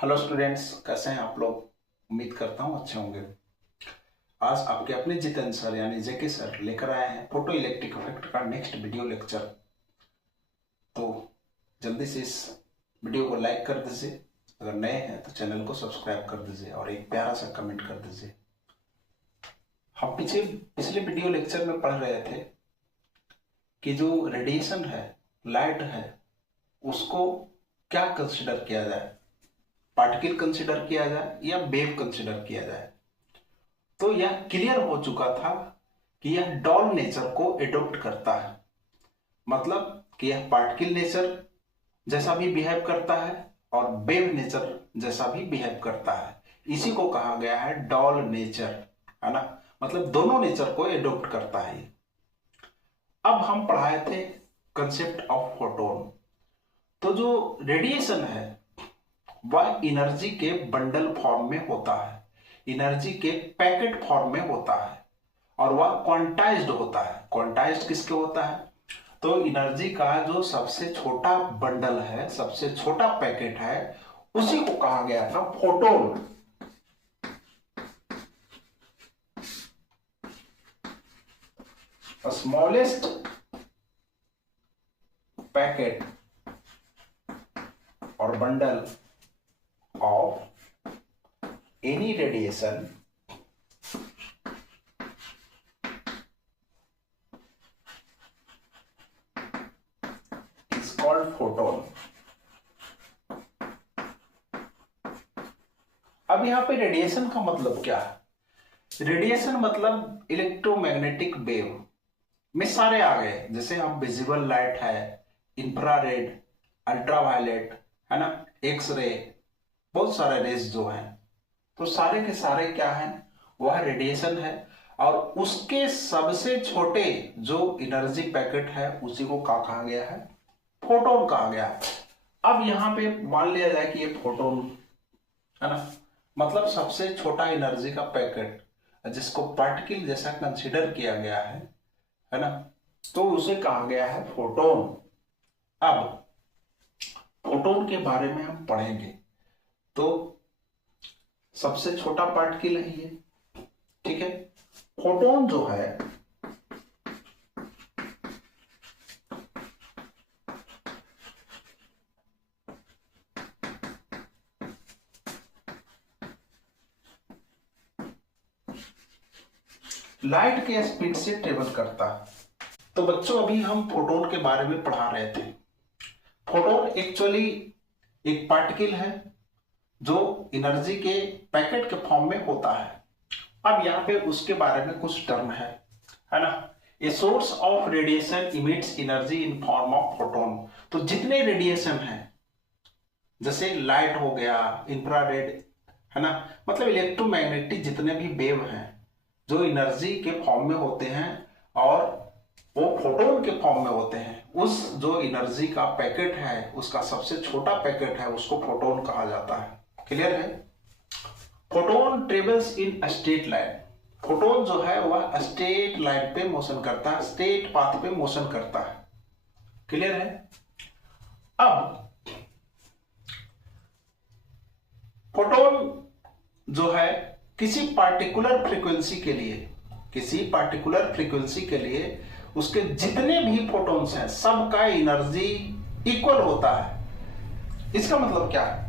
Hello students, कैसे हैं आप लोग। उम्मीद करता हूँ अच्छे होंगे। आज आपके अपने जितेंद्र सर यानी जेके सर लेकर आए हैं फोटो इलेक्ट्रिक इफेक्ट का नेक्स्ट वीडियो लेक्चर। तो जल्दी से इस वीडियो को लाइक कर दीजिए, अगर नए हैं तो चैनल को सब्सक्राइब कर दीजिए और एक प्यारा सा कमेंट कर दीजिए। हम पिछले वीडियो लेक्चर में पढ़ रहे थे कि जो रेडिएशन है, लाइट है, उसको क्या कंसिडर किया जाए, पार्टिकल कंसिडर किया जाए या वेव कंसिडर किया जाए। तो यह क्लियर हो चुका था कि यह डॉल नेचर को एडॉप्ट करता है, मतलब कि यह पार्टिकल नेचर जैसा भी बिहेव करता है और वेव नेचर जैसा भी बिहेव करता है। इसी को कहा गया है डॉल नेचर, है ना। मतलब दोनों नेचर को एडॉप्ट करता है। अब हम पढ़ाए थे कंसेप्ट ऑफ फोटोन। तो जो रेडिएशन है वह एनर्जी के बंडल फॉर्म में होता है, एनर्जी के पैकेट फॉर्म में होता है और वह क्वांटाइज्ड होता है। क्वांटाइज्ड किसके होता है? तो एनर्जी का जो सबसे छोटा बंडल है, सबसे छोटा पैकेट है, उसी को कहा गया था फोटोन। स्मॉलेस्ट पैकेट और bundle of any radiation is called photon। अब यहां पे रेडिएशन का मतलब क्या है? रेडिएशन मतलब इलेक्ट्रोमैग्नेटिक वेव में सारे आ गए, जैसे हम विजिबल लाइट है, इंफ्रारेड, अल्ट्रावायलेट, है ना, एक्स रे, बहुत सारे रेस जो हैं, तो सारे के सारे क्या हैं? वह रेडिएशन है। और उसके सबसे छोटे जो एनर्जी पैकेट है उसी को क्या कहा गया है? फोटोन कहा गया है। अब यहां पे मान लिया जाए कि ये फोटोन है ना, मतलब सबसे छोटा एनर्जी का पैकेट जिसको पार्टिकल जैसा कंसीडर किया गया है ना, तो उसे कहा गया है फोटोन। अब फोटोन के बारे में हम पढ़ेंगे। तो सबसे छोटा पार्टिकल है ये, ठीक है। फोटोन जो है लाइट के स्पीड से ट्रेवल करता है। तो बच्चों अभी हम फोटोन के बारे में पढ़ा रहे थे। फोटोन एक्चुअली एक पार्टिकल है जो एनर्जी के पैकेट के फॉर्म में होता है। अब यहाँ पे उसके बारे में कुछ टर्म है ना। A source of radiation emits energy in form of photon. तो जितने रेडिएशन है, जैसे लाइट हो गया, इंफ्रारेड, है ना, मतलब इलेक्ट्रोमैग्नेटिक जितने भी वेव हैं जो एनर्जी के फॉर्म में होते हैं और वो फोटोन के फॉर्म में होते हैं, उस जो एनर्जी का पैकेट है उसका सबसे छोटा पैकेट है उसको फोटोन कहा जाता है। क्लियर है? Photon travels in straight line. Photon जो है वह स्ट्रेट लाइन पे मोशन करता है, स्ट्रेट पाथ पे मोशन करता है। क्लियर है? अब फोटोन जो है किसी पार्टिकुलर फ्रीक्वेंसी के लिए, किसी पार्टिकुलर फ्रीक्वेंसी के लिए उसके जितने भी फोटोन्स हैं सबका एनर्जी इक्वल होता है। इसका मतलब क्या है?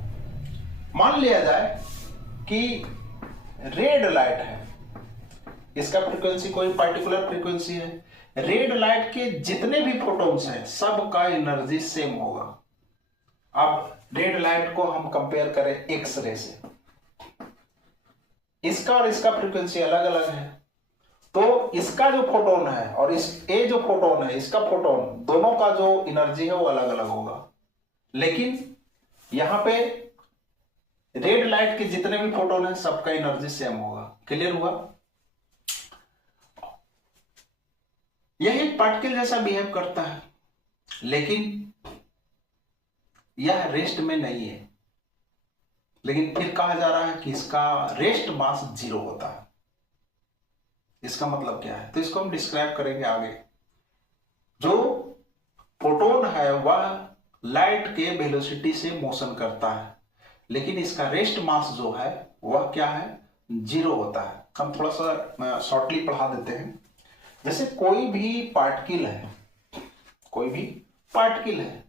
मान लिया जाए कि रेड लाइट है, इसका फ्रीक्वेंसी कोई पार्टिकुलर फ्रीक्वेंसी है, रेड लाइट के जितने भी फोटोन्स हैं सबका एनर्जी सेम होगा। अब रेड लाइट को हम कंपेयर करें एक्स रे से, इसका और इसका फ्रीक्वेंसी अलग अलग है, तो इसका जो फोटोन है और ये जो फोटोन है, इसका फोटोन, दोनों का जो एनर्जी है वो अलग अलग होगा। लेकिन यहां पे रेड लाइट के जितने भी फोटोन है सबका एनर्जी सेम होगा। क्लियर हुआ? यह एक पार्टिकल जैसा बिहेव करता है, लेकिन यह रेस्ट में नहीं है। लेकिन फिर कहा जा रहा है कि इसका रेस्ट मास 0 होता है। इसका मतलब क्या है? तो इसको हम डिस्क्राइब करेंगे आगे। जो फोटोन है वह लाइट के वेलोसिटी से मोशन करता है, लेकिन इसका रेस्ट मास जो है वह क्या है, 0 होता है। हम थोड़ा सा शॉर्टली पढ़ा देते हैं। जैसे कोई भी पार्टिकल है, कोई भी पार्टिकल है,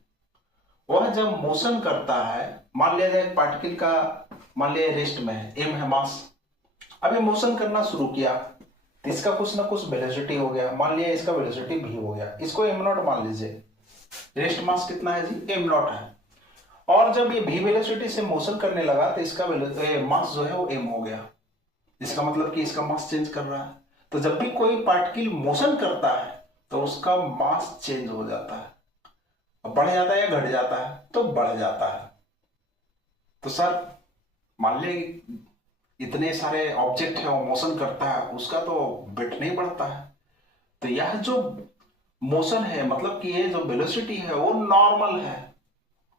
वह जब मोशन करता है, मान लिया जाए पार्टिकल का, मान लिया रेस्ट में है, m है मास, अब ये मोशन करना शुरू किया तो इसका कुछ ना कुछ वेलोसिटी हो गया, मान लिया इसका वेलोसिटी v हो गया, इसको m0 मान लीजिए। रेस्ट मास कितना है जी, m0 है। और जब ये v वेलोसिटी से मोशन करने लगा तो इसका मास जो है वो m हो गया। इसका मतलब कि इसका मास चेंज कर रहा है। तो जब भी कोई पार्टिकल मोशन करता है तो उसका मास चेंज हो जाता है, बढ़ जाता है या घट जाता है, तो बढ़ जाता है। तो सर मान ले इतने सारे ऑब्जेक्ट है वो मोशन करता है, उसका तो वेट नहीं बढ़ता है। तो यह जो मोशन है, मतलब कि ये जो वेलोसिटी है वो नॉर्मल है,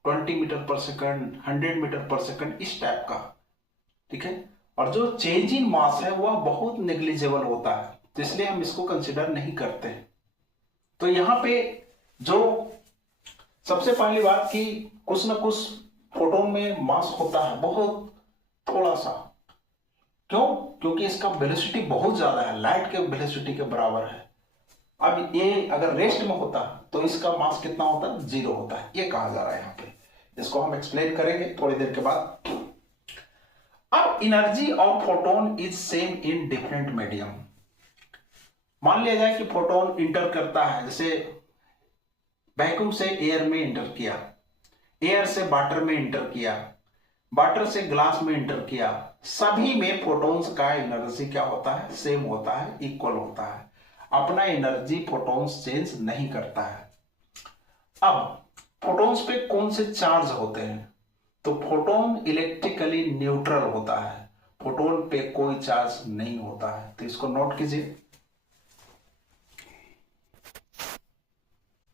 20 मीटर पर सेकंड, 100 मीटर पर सेकंड, इस टाइप का, ठीक है। और जो चेंज इन मास है वह बहुत नेग्लिजिबल होता है, तो इसलिए हम इसको कंसिडर नहीं करते। तो यहां पे जो सबसे पहली बात कि कुछ ना कुछ फोटोन में मास होता है, बहुत थोड़ा सा। क्यों? क्योंकि इसका वेलोसिटी बहुत ज्यादा है, लाइट के वेलोसिटी के बराबर है। अब ये अगर रेस्ट में होता तो इसका मास कितना होता है, 0 होता है, ये कहा जा रहा है यहाँ पे। इसको हम एक्सप्लेन करेंगे थोड़ी देर के बाद। अब energy of photon is same in different medium. मान लिया जाए कि फोटोन इंटर करता है, जैसे वैक्यूम से एयर में इंटर किया, एयर से वाटर में इंटर किया, वाटर से ग्लास में इंटर किया, सभी में फोटॉन्स का एनर्जी क्या होता है, सेम होता है, इक्वल होता है। अपना एनर्जी फोटॉन्स चेंज नहीं करता है। अब फोटॉन्स पे कौन से चार्ज होते हैं, तो फोटोन इलेक्ट्रिकली न्यूट्रल होता है, फोटोन पे कोई चार्ज नहीं होता है। तो इसको नोट कीजिए।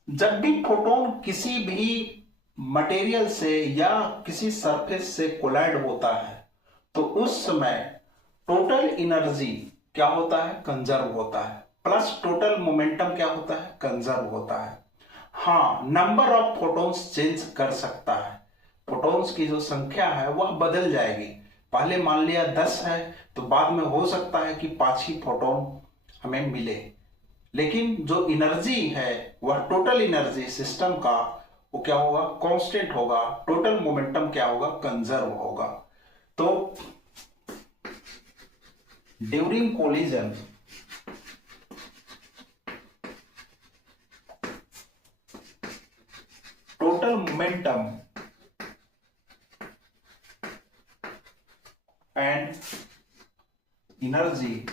जब भी फोटोन किसी भी मटेरियल से या किसी सरफेस से कोलाइड होता है तो उस समय टोटल एनर्जी क्या होता है, कंजर्व होता है, प्लस टोटल मोमेंटम क्या होता है, कंजर्व होता है। हाँ, नंबर ऑफ फोटॉन्स चेंज कर सकता है, फोटॉन्स की जो संख्या है वह बदल जाएगी। पहले मान लिया 10 है तो बाद में हो सकता है कि 5 ही फोटॉन हमें मिले, लेकिन जो एनर्जी है वह टोटल एनर्जी सिस्टम का वो क्या होगा, कांस्टेंट होगा, टोटल मोमेंटम क्या होगा, कंजर्व होगा। तो during collision total momentum and energy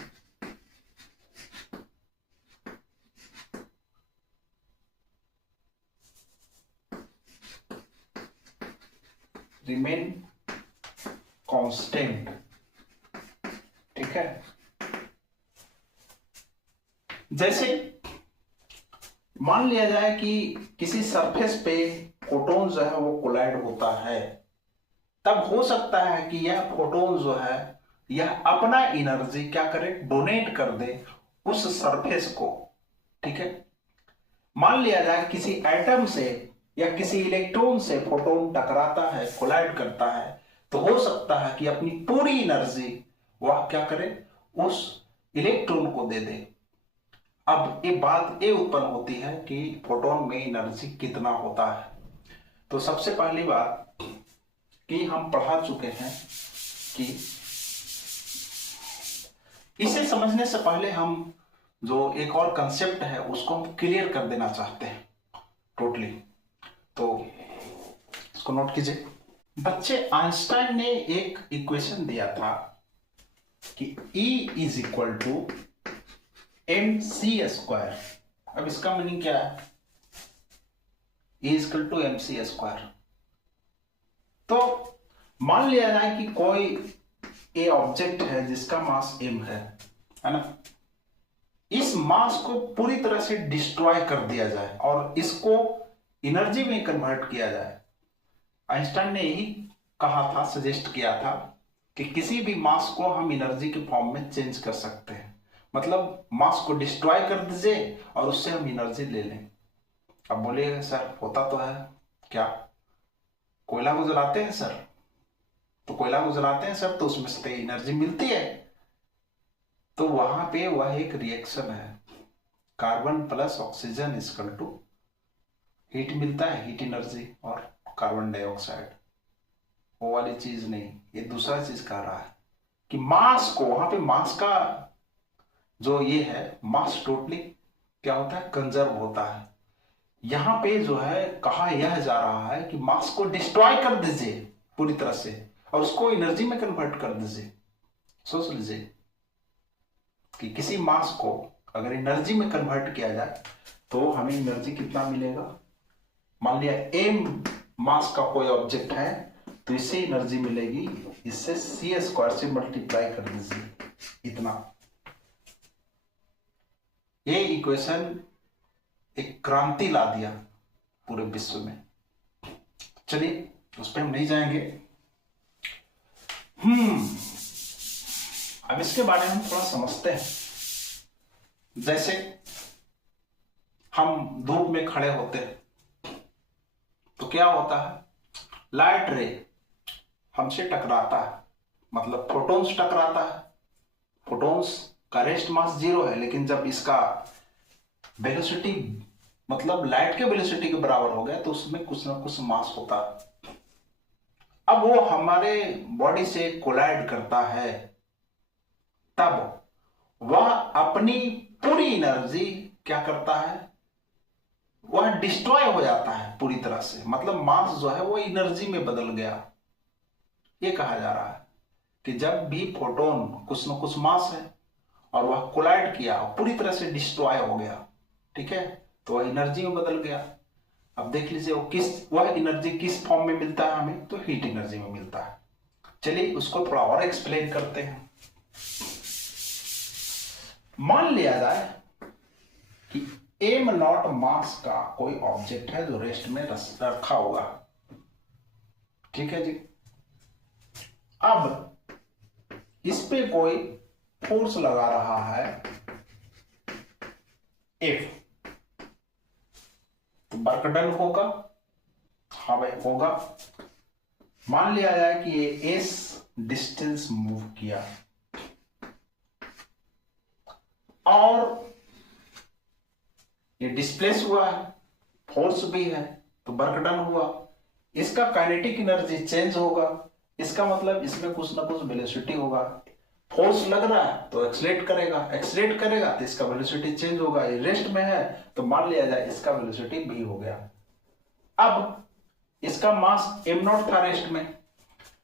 remain constant, ठीक है। जैसे मान लिया जाए कि किसी सरफेस पे फोटोन जो है वो कोलाइड होता है, तब हो सकता है कि यह फोटोन जो है यह अपना एनर्जी क्या करे, डोनेट कर दे उस सरफेस को, ठीक है। मान लिया जाए किसी एटम से या किसी इलेक्ट्रॉन से फोटोन टकराता है, कोलाइड करता है, तो हो सकता है कि अपनी पूरी एनर्जी वह क्या करे, उस इलेक्ट्रॉन को दे दे। अब ये बात ये उत्पन्न होती है कि फोटोन में एनर्जी कितना होता है। तो सबसे पहली बात कि हम पढ़ा चुके हैं कि इसे समझने से पहले हम जो एक और कंसेप्ट है उसको हम क्लियर कर देना चाहते हैं टोटली। तो इसको नोट कीजिए। बच्चे, आइंस्टाइन ने एक इक्वेशन दिया था कि E is equal to mc square. अब इसका मीनिंग क्या है, E is equal to mc square. तो मान लिया जाए कि कोई ए ऑब्जेक्ट है जिसका मास m है ना, इस मास को पूरी तरह से डिस्ट्रॉय कर दिया जाए और इसको एनर्जी में कन्वर्ट किया जाए। आइंस्टाइन ने यही कहा था, सजेस्ट किया था कि किसी भी मास को हम एनर्जी के फॉर्म में चेंज कर सकते हैं, मतलब मास को डिस्ट्रॉय कर दीजिए और उससे हम एनर्जी ले लें। अब बोलिएगा सर होता तो है क्या, कोयला को जलाते हैं सर, कोयला गुजराते हैं सब, तो उसमें से एनर्जी मिलती है। तो वहां पे वह एक रिएक्शन है, carbon plus oxygen equal to heat मिलता है, हीट एनर्जी और कार्बन डाइऑक्साइड। वो वाली चीज नहीं, ये दूसरा चीज कह रहा है कि मास को, वहां पे मास का जो ये है, मास टोटली क्या होता है, कंजर्व होता है। यहां पे जो है कहा यह जा रहा है कि मास को डिस्ट्रॉय कर दीजिए पूरी तरह से और उसको एनर्जी में कन्वर्ट कर दीजिए। सोच लीजिए कि किसी मास को अगर एनर्जी में कन्वर्ट किया जाए तो हमें एनर्जी कितना मिलेगा। मान लिया एम मास का कोई ऑब्जेक्ट है तो इससे एनर्जी मिलेगी, इससे c² से मल्टीप्लाई कर दीजिए इतना। ये इक्वेशन एक क्रांति ला दिया पूरे विश्व में। चलिए उस पर हम नहीं जाएंगे। अब इसके बारे में हम थोड़ा समझते हैं। जैसे हम धूप में खड़े होते हैं तो क्या होता है, लाइट रे हमसे टकराता है, मतलब फोटॉन्स टकराता है। फोटॉन्स का रेस्ट मास 0 है, लेकिन जब इसका वेलोसिटी मतलब लाइट के वेलोसिटी के बराबर हो गया तो उसमें कुछ ना कुछ मास होता है। अब वो हमारे बॉडी से कोलाइड करता है, तब वह अपनी पूरी एनर्जी क्या करता है, वह डिस्ट्रॉय हो जाता है पूरी तरह से। मतलब मास जो है वो एनर्जी में बदल गया। ये कहा जा रहा है कि जब भी फोटोन कुछ न कुछ मास है और वह कोलाइड किया, पूरी तरह से डिस्ट्रॉय हो गया, ठीक है, तो वह एनर्जी में बदल गया। अब देख लीजिए वह एनर्जी किस फॉर्म में मिलता है हमें, तो हीट एनर्जी में मिलता है। चलिए उसको थोड़ा और एक्सप्लेन करते हैं। मान लिया जाए कि एम नॉट मास का कोई ऑब्जेक्ट है जो रेस्ट में रखा होगा, ठीक है जी। अब इस पे कोई फोर्स लगा रहा है एफ, तो वर्क डन होगा। हाँ भाई होगा। मान लिया जाए कि ये एस डिस्टेंस मूव किया और ये डिस्प्लेस हुआ है, फोर्स भी है, तो वर्क डन हुआ। इसका काइनेटिक एनर्जी चेंज होगा, इसका मतलब इसमें कुछ ना कुछ वेलोसिटी होगा। फोर्स लग रहा है तो एक्सलेट करेगा, एक्सलेट करेगा तो इसका वेलोसिटी चेंज होगा। ये रेस्ट में है तो मान लिया जाए इसका वेलोसिटी v हो गया। अब इसका मास m0 था रेस्ट में,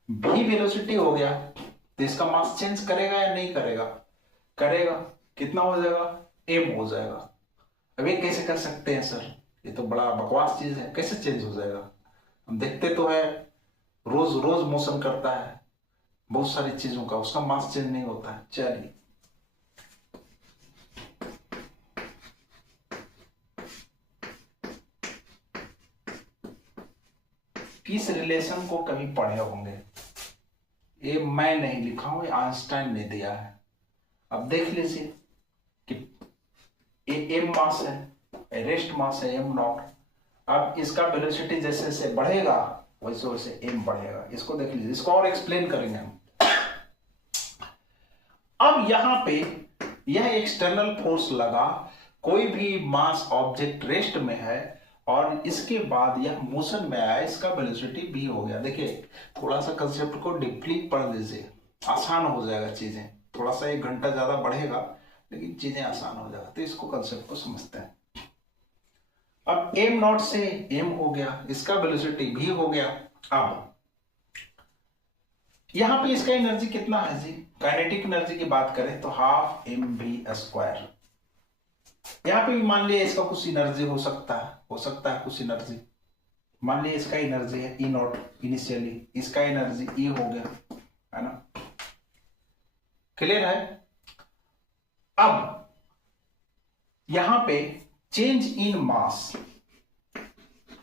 v वेलोसिटी हो गया तो इसका मास चेंज करेगा या नहीं करेगा, करेगा। कितना हो जाएगा, m हो जाएगा। अब ये कैसे कर सकते हैं सर, ये तो बड़ा बकवास चीज है, कैसे चेंज हो जाएगा। हम देखते तो है रोज रोज मोशन करता है बहुत सारी चीजों का, उसका मास चेंज नहीं होता है। चलिए किस रिलेशन को कभी पढ़े होंगे, ये मैं नहीं लिखा हूं, ये आइंस्टाइन ने दिया है। अब देख लीजिए कि ये एम मास है, रेस्ट मास है m0। अब इसका वेलोसिटी जैसे जैसे बढ़ेगा वैसे वैसे m बढ़ेगा। इसको देख लीजिए, इसको और एक्सप्लेन करेंगे हम। अब यहां पे यह एक्सटर्नल फोर्स लगा, कोई भी मास ऑब्जेक्ट रेस्ट में है और इसके बाद यह मोशन में आया, इसका वेलोसिटी v हो गया। देखिए थोड़ा सा कंसेप्ट को डीपली पढ़ लीजिए, आसान हो जाएगा चीजें। थोड़ा सा 1 घंटा ज्यादा बढ़ेगा लेकिन चीजें आसान हो जाएगा। तो इसको कंसेप्ट को समझते हैं। अब m0 से m हो गया, इसका वेलोसिटी v हो गया। अब यहां पे इसका एनर्जी कितना है जी, काइनेटिक एनर्जी की बात करें तो ½ mv²। यहां पे भी मान लिया इसका कुछ एनर्जी हो सकता है कुछ एनर्जी। मान लिया इसका एनर्जी है E0 इनिशियली, इसका एनर्जी E हो गया, है ना। क्लियर है। अब यहां पे चेंज इन मास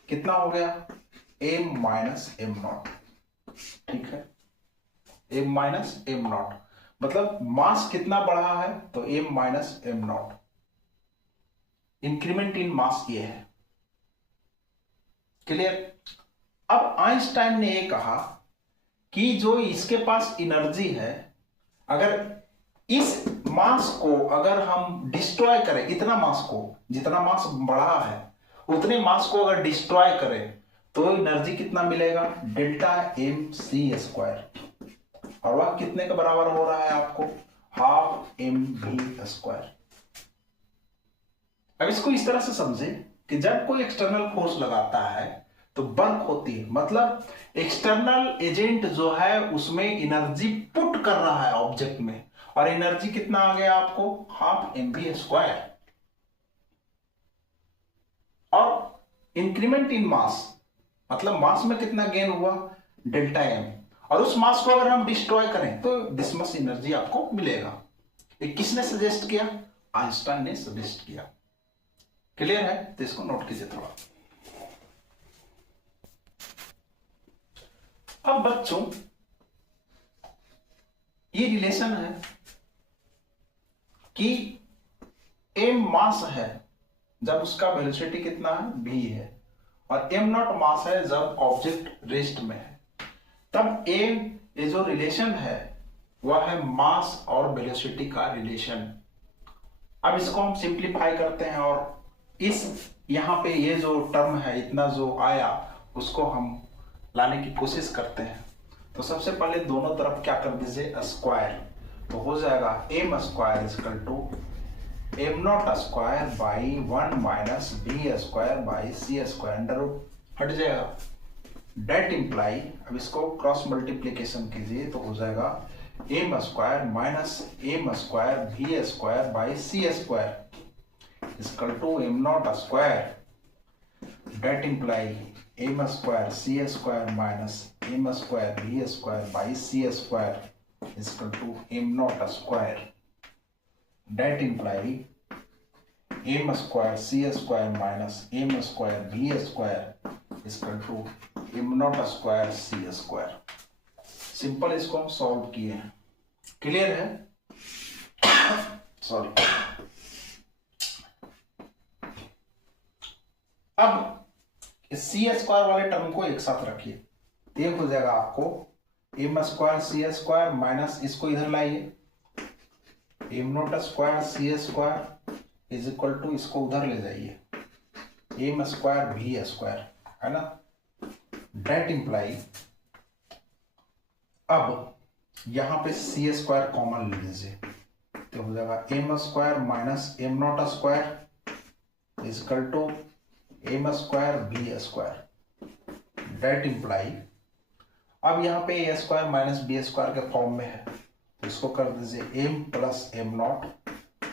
कितना हो गया, m - m0, ठीक है। m - m0 मतलब मास कितना बढ़ा है, तो m - m0। इंक्रीमेंट इन मास ये है। क्लियर। अब आइंस्टाइन ने ये कहा कि जो इसके पास एनर्जी है, अगर इस मास को अगर हम डिस्ट्रॉय करें, इतना मास को, जितना मास बढ़ा है उतने मास को अगर डिस्ट्रॉय करें तो एनर्जी कितना मिलेगा, डेल्टा एम सी स्क्वायर, और वह कितने के बराबर हो रहा है आपको, हाफ एम वी स्क्वायर। अब इसको इस तरह से समझे कि जब कोई एक्सटर्नल फोर्स लगाता है तो वर्क होती है, मतलब एक्सटर्नल एजेंट जो है उसमें एनर्जी पुट कर रहा है ऑब्जेक्ट में, और एनर्जी कितना आ गया आपको, हाफ एम वी स्क्वायर। और इंक्रीमेंट इन मास, मतलब मास में कितना गेन हुआ, डेल्टा एम, और उस मास को अगर हम डिस्ट्रॉय करें तो दिस मच एनर्जी आपको मिलेगा। ये किसने सजेस्ट किया, आइंस्टाइन ने सजेस्ट किया। क्लियर है, तो इसको नोट कीजिए थोड़ा। अब बच्चों ये रिलेशन है कि एम मास है जब उसका वेलोसिटी कितना है, v है, और एम नॉट मास है जब ऑब्जेक्ट रेस्ट में है, तब एम ये जो रिलेशन है वह है मास और वेलोसिटी का रिलेशन। अब इसको हम सिंप्लीफाई करते हैं और इस यहां पे ये जो टर्म है इतना जो आया उसको हम लाने की कोशिश करते हैं। तो सबसे पहले दोनों तरफ क्या कर दीजिए, स्क्वायर, तो हो जाएगा M square is equal to M naught square by 1 minus B square by C square, under root हट जाएगा। डेट इंप्लाई, अब इसको क्रॉस मल्टीप्लीकेशन कीजिए तो हो जाएगा M square minus M square B square by C square is equal to M naught square, that imply M square C square minus M square B square by C square is equal to M naught square, that imply M square C square minus M square B square is equal to M naught square C square. Simple इसको हम solve किए हैं। Clear है, sorry. अब इस सी square वाले term को एक साथ रखिए, तो ये हो जाएगा आपको M square C square minus इसको इधर लाइए M naught square C square is equal to इसको उधर ले जाइए एम स्क्वायर भी स्क्वायर, है ना, डेट इंप्लाई, अब यहां पे सी स्क्वायर कॉमन ले लीजिए तो हो जाएगा M square minus M naught square is equal to M square B square, that imply, अब यहाँ पे A square minus B square के फॉर्म में है तो इसको कर दीजिए M plus M naught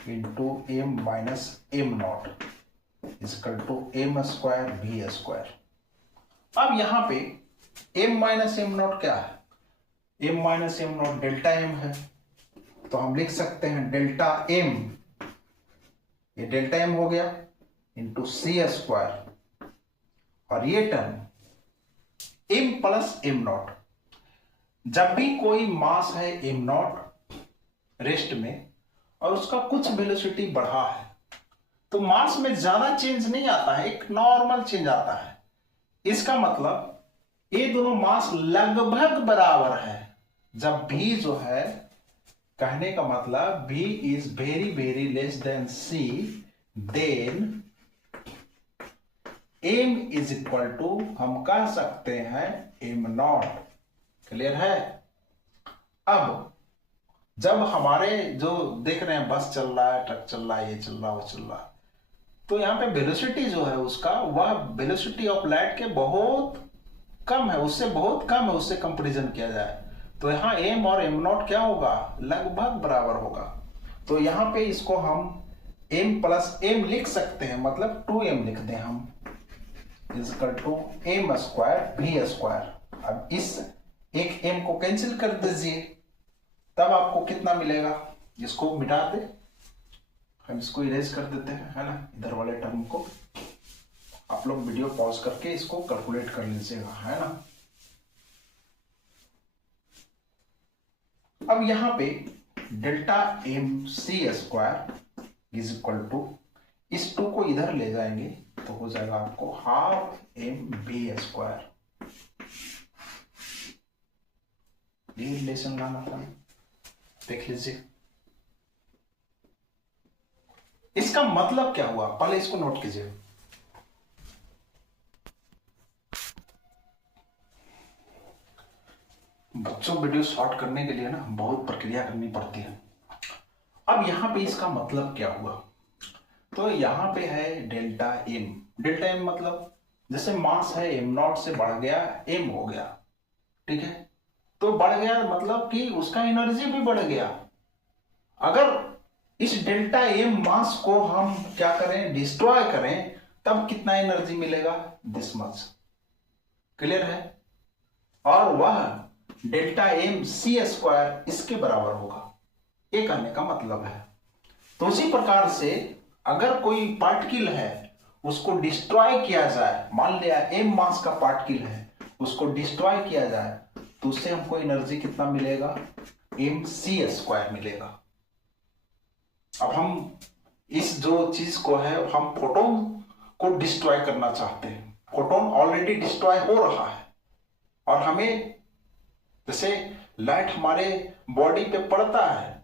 into M minus M naught is equal to M square B square. अब यहाँ पे एम माइनस एम नॉट क्या है, M minus M naught delta M है, तो हम लिख सकते हैं डेल्टा एम, ये डेल्टा एम हो गया इंटू सी स्क्वायर, और ये term M plus M naught. जब भी कोई मास है एम नॉट रेस्ट में और उसका कुछ वेलोसिटी बढ़ा है तो मास में ज्यादा चेंज नहीं आता है, एक नॉर्मल चेंज आता है। इसका मतलब ये दोनों मास लगभग बराबर है। जब भी जो है, कहने का मतलब भी is very very less than C, then M is equal to हम कह सकते हैं एम नॉट। क्लियर है। अब जब हमारे जो देख रहे हैं बस चल रहा है, ट्रक चल रहा है, ये चल रहा है, वो चल रहा है, तो यहाँ पे वेलोसिटी जो है उसका, वह वेलोसिटी ऑफ लाइट के बहुत कम है, उससे बहुत कम है, उससे कंपैरिजन किया जाए तो यहाँ एम और एम नॉट क्या होगा, लगभग बराबर होगा। तो यहाँ पे इसको हम एम प्लस एम लिख सकते हैं, मतलब 2m लिख दें हम, इजकल टू एम स्क्वायर भी स्क्वायर। अब इस एक m को कैंसिल कर दीजिए, तब आपको कितना मिलेगा, इसको मिटा दे, हम इसको इरेज कर देते हैं, है ना, इधर वाले टर्म को। आप लोग वीडियो पॉज करके इसको कैलकुलेट कर लीजिएगा, है ना। अब यहां पे delta M C square is equal to, इस 2 को इधर ले जाएंगे तो हो जाएगा आपको हाफ एम बी स्क्वायर, ये रिलेशन लाना था, देख लीजिए। इसका मतलब क्या हुआ, पहले इसको नोट कीजिए। बच्चों वीडियो शॉर्ट करने के लिए ना बहुत प्रक्रिया करनी पड़ती है। अब यहां पे इसका मतलब क्या हुआ, तो यहां पे है डेल्टा एम। डेल्टा एम मतलब जैसे मास है एम नॉट से बढ़ गया एम हो गया, ठीक है, तो बढ़ गया मतलब कि उसका एनर्जी भी बढ़ गया। अगर इस डेल्टा एम मास को हम क्या करें, डिस्ट्रॉय करें, तब कितना एनर्जी मिलेगा, दिस मच। क्लियर है। और वह डेल्टा एम सी स्क्वायर इसके बराबर होगा, ये कहने का मतलब है। तो उसी प्रकार से अगर कोई पार्टिकल है उसको डिस्ट्रॉय किया जाए, मान लिया एम मास का पार्टिकल है, उसको डिस्ट्रॉय किया जाए तो उससे हमको एनर्जी कितना मिलेगा, एम सी स्क्वायर मिलेगा। अब हम इस जो चीज को है हम फोटोन को डिस्ट्रॉय करना चाहते हैं, फोटोन ऑलरेडी डिस्ट्रॉय हो रहा है, और हमें जैसे लाइट हमारे बॉडी पे पड़ता है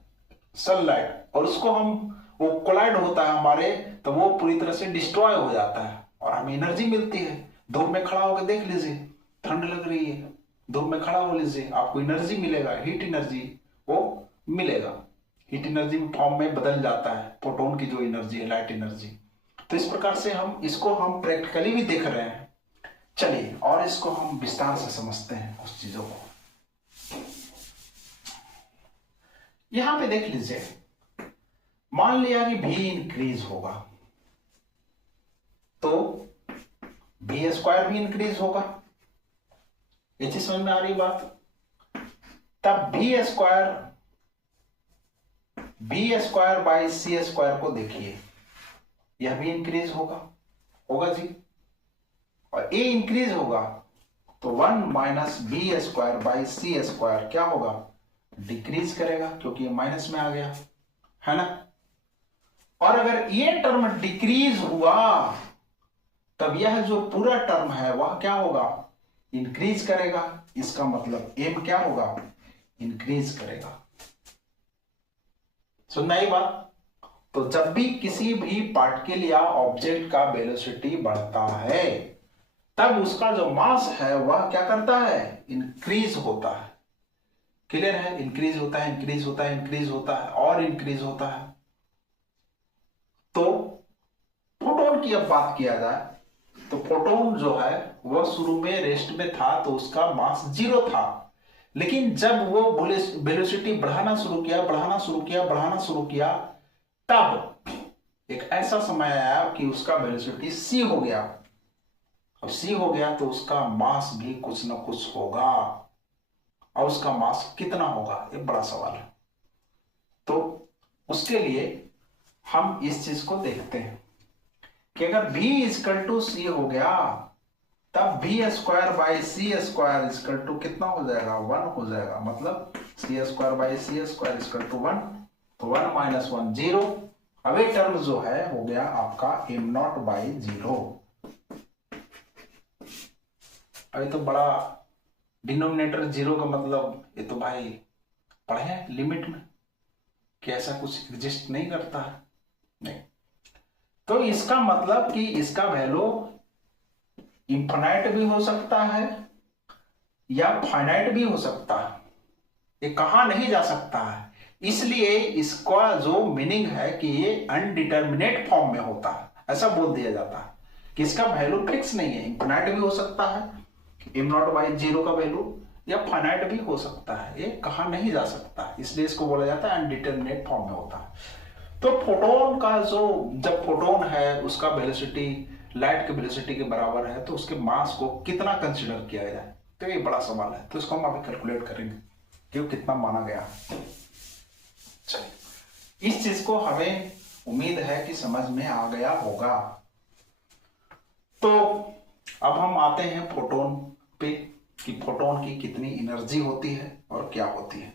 सनलाइट, और उसको हम वो कोलाइड होता है हमारे, तो वो पूरी तरह से डिस्ट्रॉय हो जाता है और हमें एनर्जी मिलती है। धूप में खड़ा होकर देख लीजिए, ठंड लग रही है, धूप में खड़ा हो लीजिए, आपको एनर्जी मिलेगा, हीट एनर्जी वो मिलेगा। हीट एनर्जी फॉर्म में बदल जाता है फोटोन की जो एनर्जी है, लाइट एनर्जी। तो इस प्रकार से हम इसको हम प्रैक्टिकली भी देख रहे हैं। चलिए और इसको हम विस्तार से समझते हैं उस चीजों को। यहां पे देख लीजिए, मान लिया कि भी इंक्रीज होगा तो बी स्क्वायर भी इंक्रीज होगा, ये चीज समझ में आ रही बात। तब B square by C square को देखिए, यह भी इंक्रीज होगा, होगा जी, और ए इंक्रीज होगा तो 1 minus B square by C square क्या होगा, डिक्रीज करेगा, क्योंकि ये माइनस में आ गया है ना। और अगर ये टर्म डिक्रीज हुआ तब यह जो पूरा टर्म है वह क्या होगा, इंक्रीज करेगा। इसका मतलब एम क्या होगा, इंक्रीज करेगा। सुनना ही बात। तो जब भी किसी भी पार्टिकल या ऑब्जेक्ट का वेलोसिटी बढ़ता है तब उसका जो मास है वह क्या करता है, इंक्रीज होता है। क्लियर है, इंक्रीज होता है, इंक्रीज होता है, इंक्रीज होता है और इंक्रीज होता है। तो फोटोन की अब बात किया जाए तो फोटोन जो है वह शुरू में रेस्ट में था तो उसका मास 0 था, लेकिन जब वो वेलोसिटी बढ़ाना शुरू किया तब एक ऐसा समय आया कि उसका वेलोसिटी सी हो गया। अब सी हो गया तो उसका मास भी कुछ ना कुछ होगा, और उसका मास कितना होगा ये बड़ा सवाल है। तो उसके लिए हम इस चीज को देखते हैं कि अगर v इक्वल टू सी हो गया तब v square by C square equal to कितना हो जाएगा, 1 हो जाएगा। मतलब C square by C square equal to 1, तो 1 माइनस 1 0। अब ये टर्म जो है हो गया आपका एम नॉट बाई 0। अभी तो बड़ा डिनोमिनेटर 0 का मतलब ये तो भाई पढ़े हैं लिमिट में कि ऐसा कुछ एग्जिस्ट नहीं करता है, नहीं। तो इसका मतलब कि इसका वैल्यू इंफिनाइट भी हो सकता है या फाइनाइट भी हो सकता है, ये कहा नहीं जा सकता है। इसलिए इसका जो मीनिंग है कि ये अनडिटर्मिनेट फॉर्म में होता है, ऐसा बोल दिया जाता है कि इसका वैल्यू फिक्स नहीं है। इंफिनाइट भी हो सकता है एम नॉट बाई 0 का वैल्यू, या फाइनाइट भी हो सकता है, ये कहा नहीं जा सकता, इसलिए इसको बोला जाता है अनडिटर्मिनेट फॉर्म में होता है। तो फोटोन का जो, जब फोटोन है उसका वेलोसिटी लाइट के वेलोसिटी के बराबर है तो उसके मास को कितना कंसीडर किया जाए, तो ये बड़ा सवाल है। तो इसको हम अभी कैलकुलेट करेंगे कि वो कितना माना गया। चलिए, इस चीज को हमें उम्मीद है कि समझ में आ गया होगा। तो अब हम आते हैं फोटोन पे कि फोटोन की कितनी एनर्जी होती है और क्या होती है।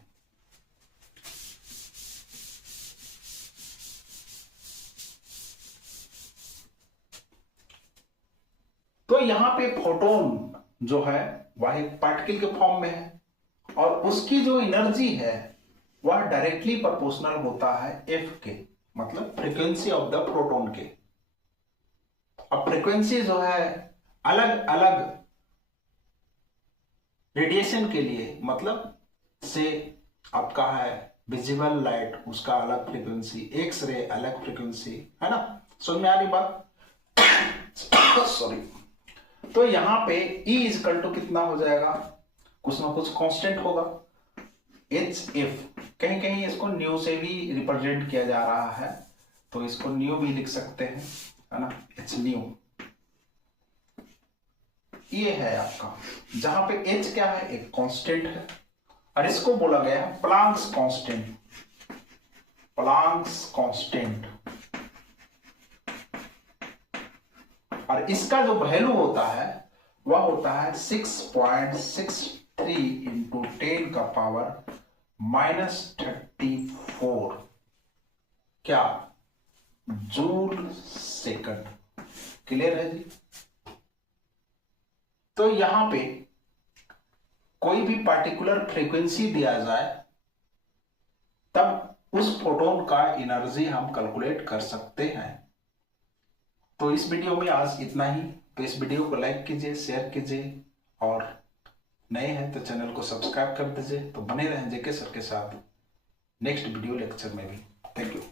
तो यहां पे फोटोन जो है वह एक पार्टिकल के फॉर्म में है और उसकी जो एनर्जी है वह डायरेक्टली प्रोपोर्शनल होता है एफ के, मतलब फ्रीक्वेंसी ऑफ द प्रोटॉन के। अब फ्रीक्वेंसी जो है अलग अलग रेडिएशन के लिए, मतलब से आपका है विजिबल लाइट, उसका अलग फ्रीक्वेंसी, एक्स रे अलग फ्रीक्वेंसी, है ना। समझ में आ रही बात? सॉरी। तो यहां पे E इजकल टू कितना हो जाएगा, कुछ ना कुछ कांस्टेंट होगा, एच एफ। कहीं कहीं इसको न्यू से भी रिप्रेजेंट किया जा रहा है, तो इसको न्यू भी लिख सकते हैं, है ना, एच न्यू। ये है आपका, जहां पे एच क्या है, एक कांस्टेंट है, और इसको बोला गया है प्लांक्स कांस्टेंट। प्लांक्स कांस्टेंट, और इसका जो वैल्यू होता है वह होता है 6.63 इंटू 10 का पावर -34 क्या, जूल सेकंड। क्लियर है जी? तो यहां पे कोई भी पार्टिकुलर फ्रीक्वेंसी दिया जाए तब उस फोटोन का एनर्जी हम कैलकुलेट कर सकते हैं। तो इस वीडियो में आज इतना ही। तो इस वीडियो को लाइक कीजिए, शेयर कीजिए, और नए हैं तो चैनल को सब्सक्राइब कर दीजिए। तो बने रहें जेके सर के साथ नेक्स्ट वीडियो लेक्चर में भी। Thank you.